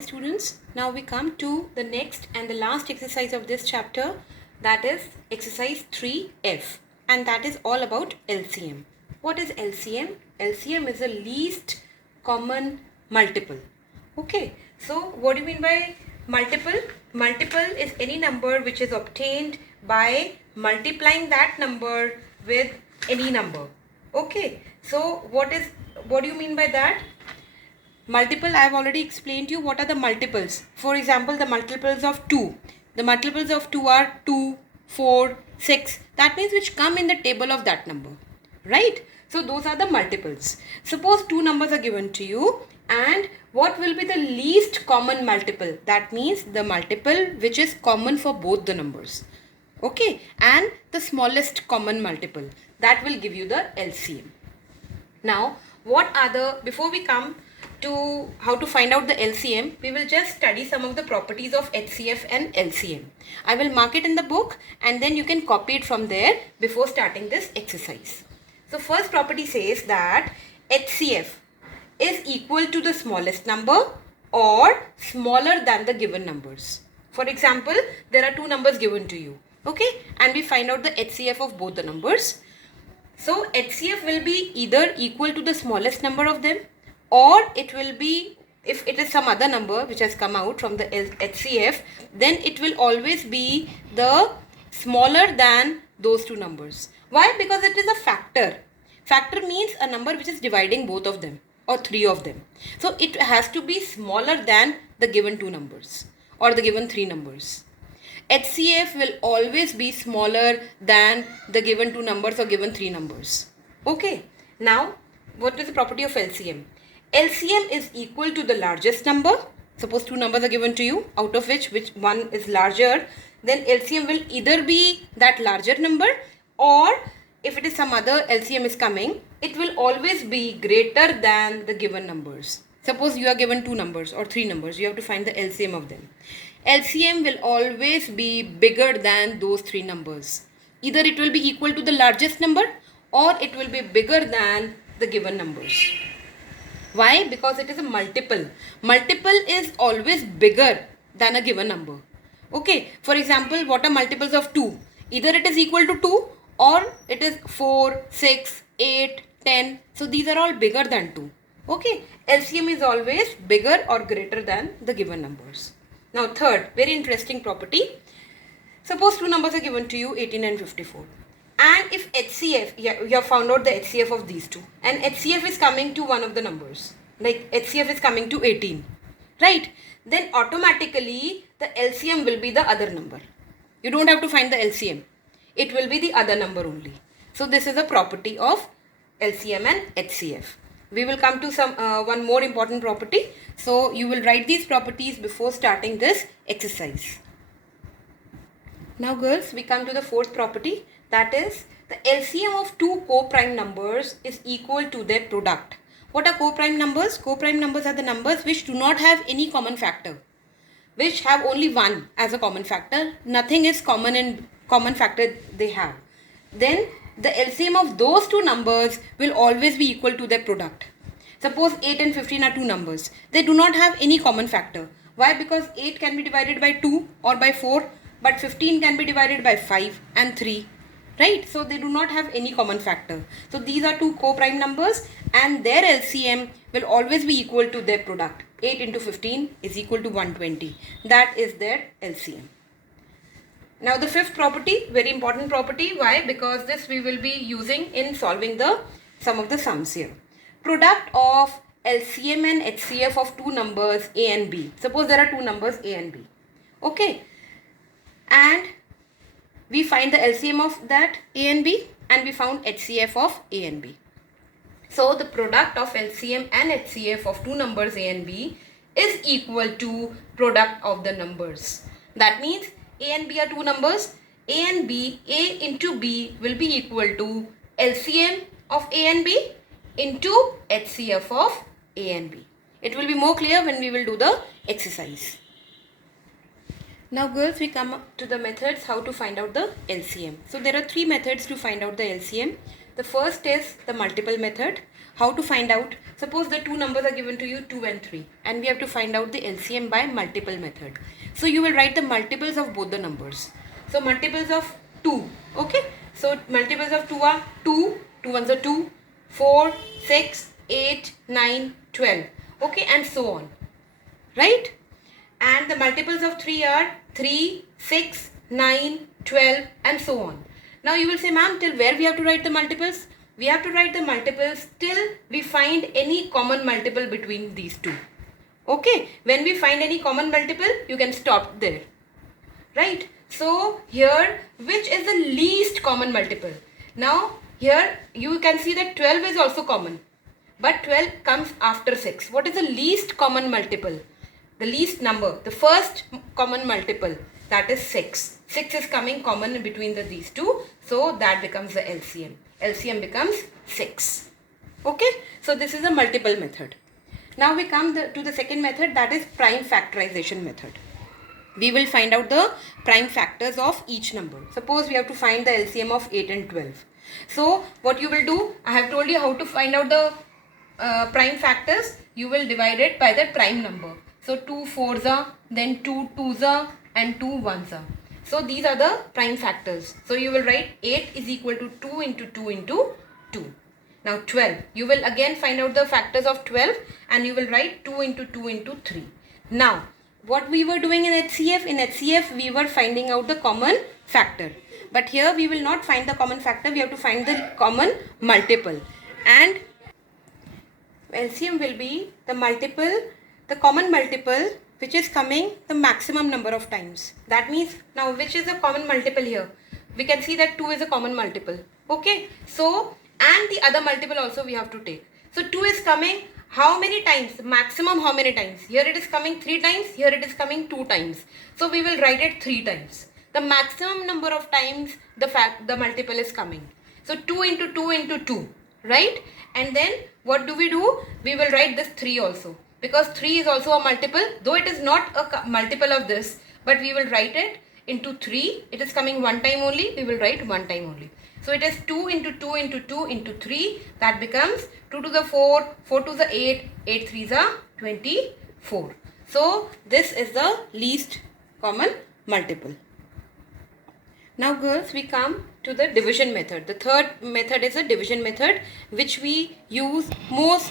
Students, now we come to the next and the last exercise of this chapter, that is exercise 3F, and that is all about LCM. What is LCM? LCM is the least common multiple. Okay, so what do you mean by multiple? Multiple is any number which is obtained by multiplying that number with any number. Okay, so what do you mean by that? Multiple, I have already explained to you what are the multiples. For example, the multiples of 2. The multiples of 2 are 2, 4, 6. That means which come in the table of that number. Right? So those are the multiples. Suppose two numbers are given to you, and what will be the least common multiple? That means the multiple which is common for both the numbers. Okay? And the smallest common multiple. That will give you the LCM. Now, before we come to how to find out the LCM, we will just study some of the properties of HCF and LCM. I will mark it in the book and then you can copy it from there before starting this exercise. So first property says that HCF is equal to the smallest number or smaller than the given numbers. For example, there are two numbers given to you. Okay, and we find out the HCF of both the numbers. So HCF will be either equal to the smallest number of them, or it will be, if it is some other number which has come out from the HCF, then it will always be the smaller than those two numbers. Why? Because it is a factor. Factor means a number which is dividing both of them or three of them. So it has to be smaller than the given two numbers or the given three numbers. HCF will always be smaller than the given two numbers or given three numbers. Okay. Now, what is the property of LCM? LCM is equal to the largest number. Suppose two numbers are given to you, out of which one is larger, then LCM will either be that larger number, or if it is some other LCM is coming, it will always be greater than the given numbers. Suppose you are given two numbers or three numbers, you have to find the LCM of them. LCM will always be bigger than those three numbers. Either it will be equal to the largest number or it will be bigger than the given numbers. Why? Because it is a multiple. Multiple is always bigger than a given number. Okay. For example, what are multiples of 2? Either it is equal to 2 or it is 4, 6, 8, 10. So these are all bigger than 2. Okay. LCM is always bigger or greater than the given numbers. Now third, very interesting property. Suppose two numbers are given to you, 18 and 54. And if HCF, you have found out the HCF of these two, and HCF is coming to one of the numbers, like HCF is coming to 18, right? Then automatically the LCM will be the other number. You don't have to find the LCM. It will be the other number only. So this is a property of LCM and HCF. We will come to one more important property. So you will write these properties before starting this exercise. Now girls, we come to the fourth property, that is the LCM of two co-prime numbers is equal to their product. What are co-prime numbers? Co-prime numbers are the numbers which do not have any common factor, which have only one as a common factor. Nothing is common in common factor they have. Then the LCM of those two numbers will always be equal to their product. Suppose 8 and 15 are two numbers. They do not have any common factor. Why? Because 8 can be divided by 2 or by 4, but 15 can be divided by 5 and 3. Right? So they do not have any common factor. So these are two co-prime numbers and their LCM will always be equal to their product. 8 into 15 is equal to 120. That is their LCM. Now the fifth property, very important property. Why? Because this we will be using in solving some of the sums here. Product of LCM and HCF of two numbers A and B. Suppose there are two numbers A and B. Okay. And we find the LCM of that A and B, and we found HCF of A and B. So the product of LCM and HCF of two numbers A and B is equal to product of the numbers. That means A and B are two numbers. A and B, A into B will be equal to LCM of A and B into HCF of A and B. It will be more clear when we will do the exercise. Now girls, we come to the methods how to find out the LCM. So there are three methods to find out the LCM. The first is the multiple method. how to find out? Suppose the two numbers are given to you, 2 and 3, and we have to find out the LCM by multiple method. So you will write the multiples of both the numbers. So multiples of 2, okay? So multiples of 2 are 2, 2 ones are 2, 4, 6, 8, 9, 12, okay, and so on, right? And the multiples of 3 are 3, 6, 9, 12, and so on. Now you will say, ma'am, till where we have to write the multiples? We have to write the multiples till we find any common multiple between these two. Okay, when we find any common multiple, you can stop there, right? So here, which is the least common multiple? Now here you can see that 12 is also common, but 12 comes after 6. What is the least common multiple? The least number, the first common multiple, that is 6. 6 is coming common in between these two, so that becomes the LCM. LCM becomes 6. Okay, so this is a multiple method. Now we come to the second method, that is prime factorization method. We will find out the prime factors of each number. Suppose we have to find the LCM of 8 and 12. So what you will do, I have told you how to find out the prime factors. You will divide it by the prime number. So 2 4s are, then 2 2s are, and 2 1s are. So these are the prime factors. So you will write 8 is equal to 2 into 2 into 2. Now 12. You will again find out the factors of 12 and you will write 2 into 2 into 3. Now what we were doing in HCF? In HCF we were finding out the common factor. But here we will not find the common factor. We have to find the common multiple. And LCM will be the multiple, the common multiple which is coming the maximum number of times. That means now which is the common multiple here? We can see that 2 is a common multiple. Okay. So and the other multiple also we have to take. So 2 is coming how many times? Maximum how many times? Here it is coming 3 times. Here it is coming 2 times. So we will write it 3 times. The maximum number of times the multiple is coming. So 2 into 2 into 2. Right? And then what do? We will write this 3 also. Because 3 is also a multiple, though it is not a multiple of this, but we will write it into 3. It is coming one time only, we will write one time only. So it is 2 into 2 into 2 into 3, that becomes 2 to the 4, 4 to the 8, 8 3s are 24. So this is the least common multiple. Now girls, we come to the division method. The third method is a division method which we use most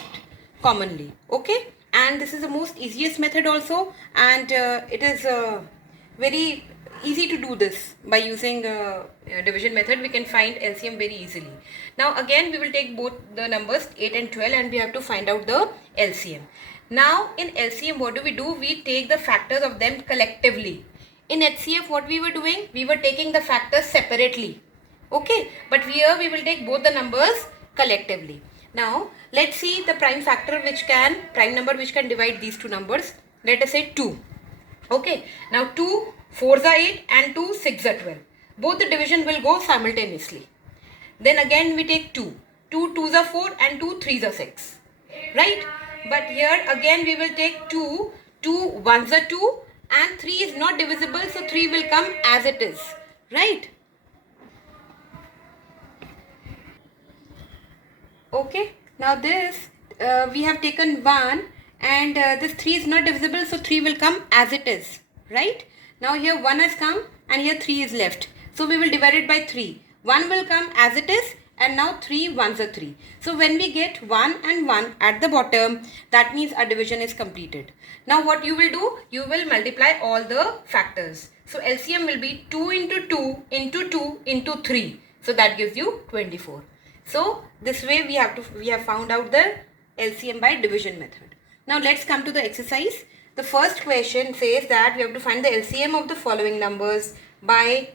commonly. Okay. And this is the most easiest method also, and it is very easy to do this. By using division method we can find LCM very easily. Now again we will take both the numbers 8 and 12 and we have to find out the LCM. Now in LCM what do? We take the factors of them collectively. In HCF what we were doing? We were taking the factors separately. Okay, but here we will take both the numbers collectively. Now let's see the prime number which can divide these two numbers. Let us say 2. Okay, now 2 4s are 8 and 2 6 are 12. Both the division will go simultaneously. Then again we take 2 2s are 4 and 2 3s are 6. Right? But here again we will take 2 1s are 2 and 3 is not divisible, so 3 will come as it is. Right? Okay, now this we have taken 1 and this 3 is not divisible, so 3 will come as it is, right? Now here 1 has come and here 3 is left, so we will divide it by 3. 1 will come as it is and now 3 1s are 3. So when we get 1 and 1 at the bottom, that means our division is completed. Now what you will do? You will multiply all the factors. So LCM will be 2 into 2 into 2 into 3. So that gives you 24. So this way we have found out the LCM by division method. Now let's come to the exercise. The first question says that we have to find the LCM of the following numbers by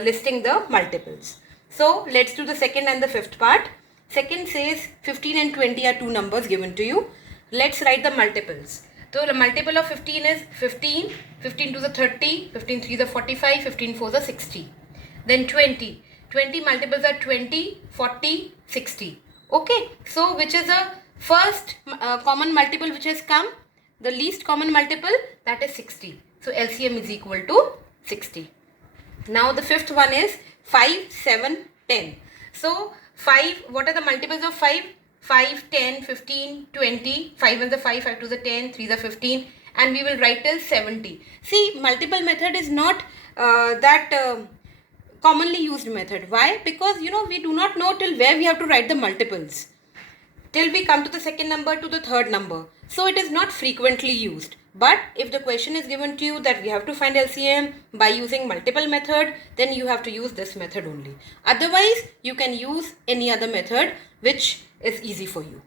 listing the multiples. So let's do the second and the fifth part. Second says 15 and 20 are two numbers given to you. Let's write the multiples. So the multiple of 15 is 15, 15 to the 30, 15 3 is 45, 15 4 is 60. Then 20. 20 multiples are 20, 40, 60. Okay. So which is the first common multiple which has come? The least common multiple, that is 60. So LCM is equal to 60. Now the fifth one is 5, 7, 10. So 5, what are the multiples of 5? 5, 10, 15, 20, 5 and the 5, 5 to the 10, 3 the 15, and we will write till 70. See, multiple method is not commonly used method. Why? Because we do not know till where we have to write the multiples. Till we come to the second number, to the third number. So it is not frequently used. But if the question is given to you that we have to find LCM by using multiple method, then you have to use this method only. Otherwise, you can use any other method which is easy for you.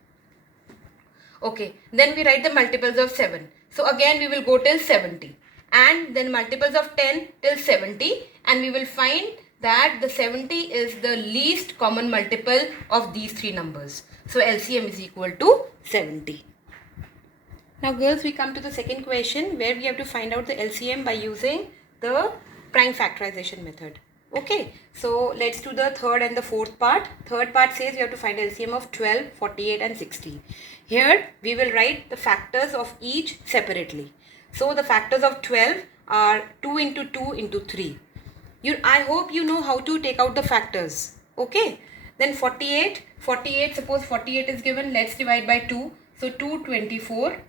Okay, then we write the multiples of 7. So again we will go till 70. And then multiples of 10 till 70. And we will find that the 70 is the least common multiple of these three numbers. So LCM is equal to 70. Now girls, we come to the second question where we have to find out the LCM by using the prime factorization method. Okay, so let's do the third and the fourth part. Third part says you have to find LCM of 12, 48 and 60. Here we will write the factors of each separately. So the factors of 12 are 2 into 2 into 3. I hope you know how to take out the factors. Okay, then 48, suppose 48 is given, let's divide by 2. So 2 24,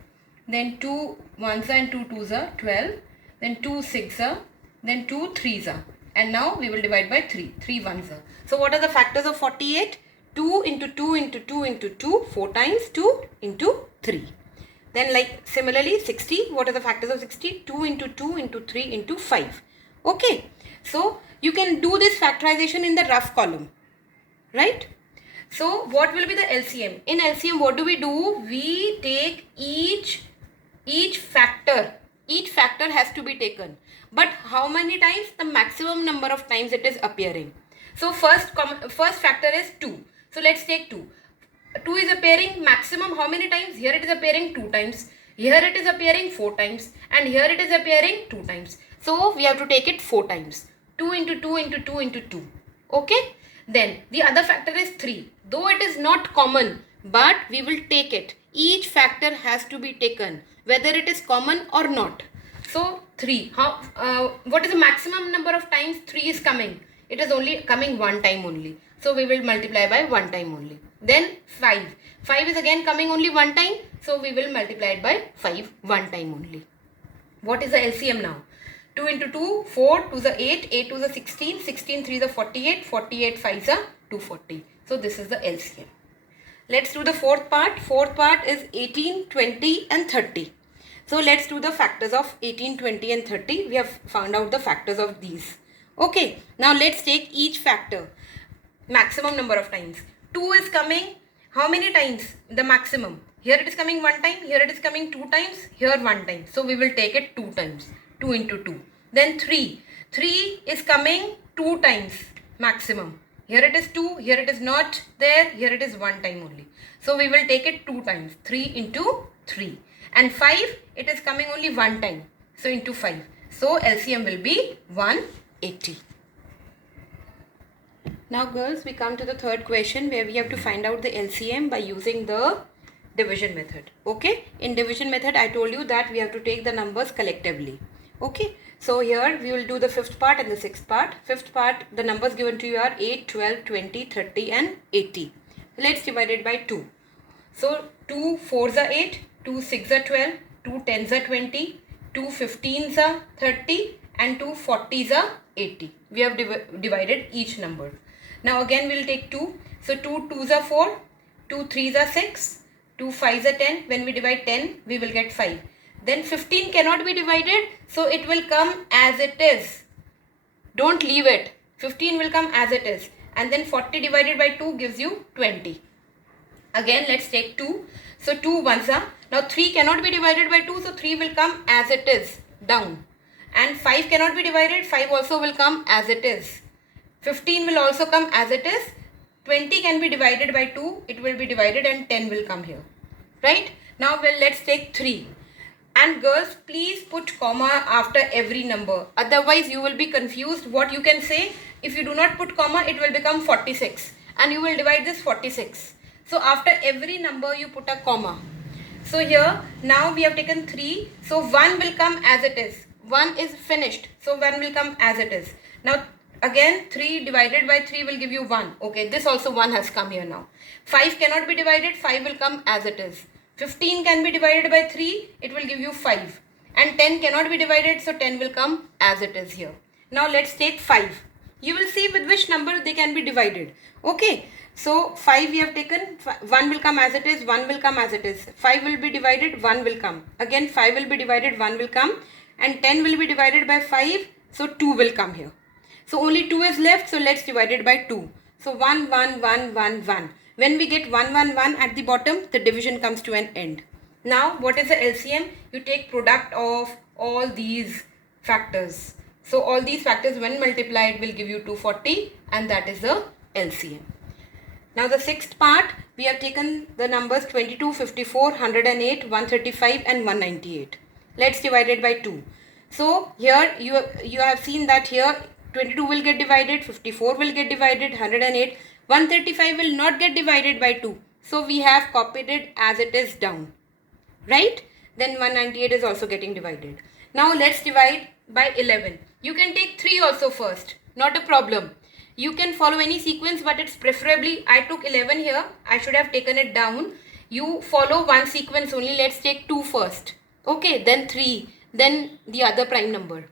then 2 1s and 2 2s are 12, then 2 6s are, then 2 3s are. And now we will divide by 3 1s are. So what are the factors of 48? 2 into 2 into 2 into 2, 4 times 2 into 3. Then like similarly 60, what are the factors of 60? 2 into 2 into 3 into 5. Okay, so you can do this factorization in the rough column, right? So what will be the LCM? In LCM, what do? We take each factor. Each factor has to be taken. But how many times? The maximum number of times it is appearing. So first factor is 2. So let's take 2. 2 is appearing maximum how many times? Here it is appearing 2 times. Here it is appearing 4 times. And here it is appearing 2 times. So we have to take it 4 times. 2 into 2 into 2 into 2. Okay. Then the other factor is 3. Though it is not common, but we will take it. Each factor has to be taken, whether it is common or not. So 3. What is the maximum number of times 3 is coming? It is only coming one time only. So we will multiply by one time only. Then 5. 5 is again coming only one time. So we will multiply it by 5 one time only. What is the LCM now? 2 into 2, 4, 2 is 8, 8 to the 16, 16 3 is 48, 48 5 is 240. So this is the LCM. Let's do the fourth part. Fourth part is 18, 20 and 30. So let's do the factors of 18, 20 and 30. We have found out the factors of these. Okay, now let's take each factor. Maximum number of times. 2 is coming how many times? The maximum. Here it is coming one time, here it is coming 2 times, here one time. So we will take it 2 times. 2 into 2. Then 3. 3 is coming 2 times maximum. Here it is 2, here it is not there, here it is one time only. So we will take it 2 times. 3 into 3. And 5, it is coming only one time. So into 5. So LCM will be 180. Now girls, we come to the third question where we have to find out the LCM by using the division method. Okay, in division method I told you that we have to take the numbers collectively. Okay, so here we will do the fifth part and the sixth part. Fifth part, the numbers given to you are 8, 12, 20, 30 and 80. Let's divide it by 2. So 2 4s are 8, 2 6s are 12, 2 10s are 20, 2 15s are 30 and 2 40s are 80. We have divided each number. Now again we will take 2. So 2 2s are 4, 2 3s are 6, 2 5s are 10. When we divide 10, we will get 5. Then 15 cannot be divided, so it will come as it is. Don't leave it. 15 will come as it is. And then 40 divided by 2 gives you 20. Again let's take 2. So 2 1s are. Now 3 cannot be divided by 2, so 3 will come as it is, down. And 5 cannot be divided, 5 also will come as it is. 15 will also come as it is. 20 can be divided by 2, it will be divided and 10 will come here. Right? Now let's take 3. And girls, please put comma after every number. Otherwise you will be confused what you can say. If you do not put comma, it will become 46. And you will divide this 46. So after every number you put a comma. So here, now we have taken 3. So 1 will come as it is. 1 is finished. So 1 will come as it is. Now Again 3 divided by 3 will give you 1. Okay, this also 1 has come here now. 5 cannot be divided, 5 will come as it is. 15 can be divided by 3, it will give you 5. And 10 cannot be divided, so 10 will come as it is here. Now let's take 5. You will see with which number they can be divided. Okay, so 5 we have taken, 1 will come as it is, 1 will come as it is. 5 will be divided, 1 will come. Again 5 will be divided, 1 will come. And 10 will be divided by 5, so 2 will come here. So only 2 is left, so let's divide it by 2. So 1, 1, 1, 1, 1. When we get 1, 1, 1 at the bottom, the division comes to an end. Now what is the LCM? You take product of all these factors. So all these factors when multiplied will give you 240, and that is the LCM. Now the sixth part, we have taken the numbers 22, 54, 108, 135 and 198. Let's divide it by 2. So here you have seen that here 22 will get divided, 54 will get divided, 108, 135 will not get divided by 2. So we have copied it as it is down, right? Then 198 is also getting divided. Now let's divide by 11. You can take 3 also first, not a problem. You can follow any sequence, but it's preferably, I took 11 here, I should have taken it down. You follow one sequence only. Let's take 2 first. Okay, then 3, then the other prime number.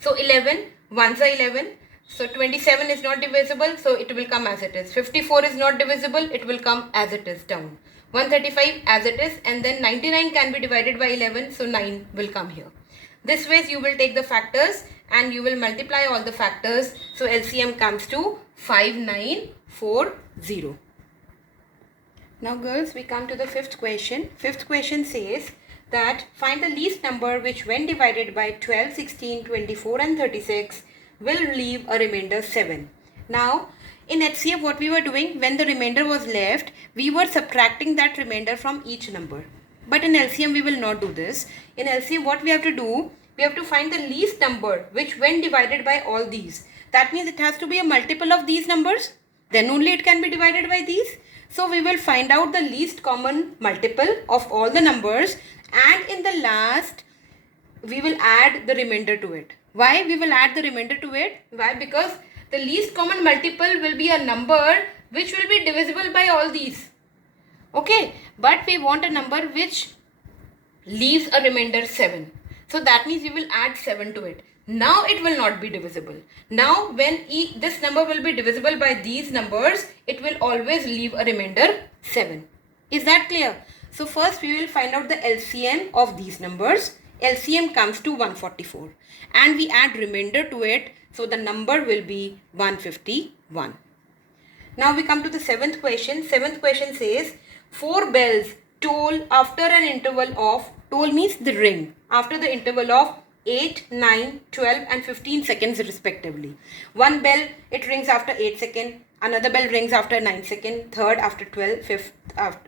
So 11, 1s are 11. So 27 is not divisible, so it will come as it is. 54 is not divisible, it will come as it is down. 135 as it is, and then 99 can be divided by 11, so 9 will come here. This way you will take the factors and you will multiply all the factors. So LCM comes to 5940. Now girls, we come to the fifth question. Fifth question says that find the least number which when divided by 12, 16, 24 and 36 will leave a remainder 7. Now in HCF what we were doing, when the remainder was left, we were subtracting that remainder from each number. But in LCM we will not do this. In LCM what we have to do, we have to find the least number which when divided by all these. That means it has to be a multiple of these numbers. Then only it can be divided by these. So we will find out the least common multiple of all the numbers, and in the last we will add the remainder to it. Why we will add the remainder to it? Why? Because the least common multiple will be a number which will be divisible by all these. Okay, but we want a number which leaves a remainder 7. So that means we will add 7 to it. Now it will not be divisible. Now when this number will be divisible by these numbers, it will always leave a remainder 7. Is that clear? So first we will find out the LCM of these numbers. LCM comes to 144 and we add remainder to it. So the number will be 151. Now we come to the seventh question. Seventh question says 4 bells toll after an interval of, toll means the ring, after the interval of 8, 9, 12 and 15 seconds respectively. One bell, it rings after 8 seconds, another bell rings after 9 seconds, third after 12, fifth,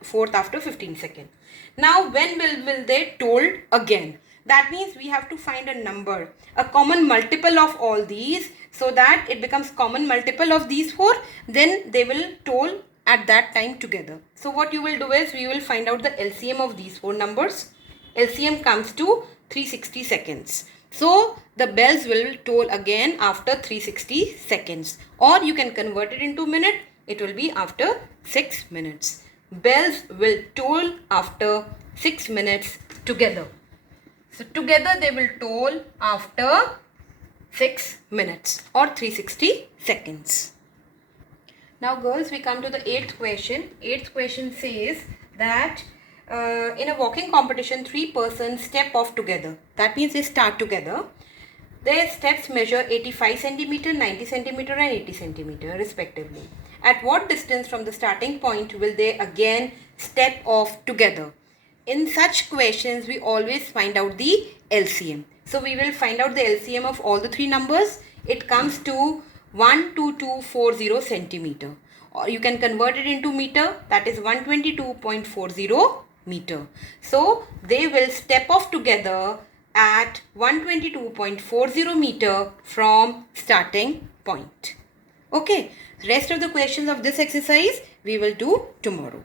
fourth after 15 seconds. Now when will they toll again? That means we have to find a number, a common multiple of all these, so that it becomes common multiple of these 4, then they will toll at that time together. So what you will do is, we will find out the LCM of these 4 numbers. LCM comes to 360 seconds. So the bells will toll again after 360 seconds, or you can convert it into minute. It will be after 6 minutes. Bells will toll after 6 minutes together. So together they will toll after 6 minutes or 360 seconds. Now girls, we come to the 8th question. 8th question says that in a walking competition, 3 persons step off together. That means they start together. Their steps measure 85 centimeter, 90 centimeter and 80 centimeter respectively. At what distance from the starting point will they again step off together? In such questions, we always find out the LCM. So we will find out the LCM of all the 3 numbers. It comes to 12240 centimeter. Or you can convert it into meter. That is 122.40 meter. So they will step off together at 122.40 meter from starting point. Okay. Rest of the questions of this exercise we will do tomorrow.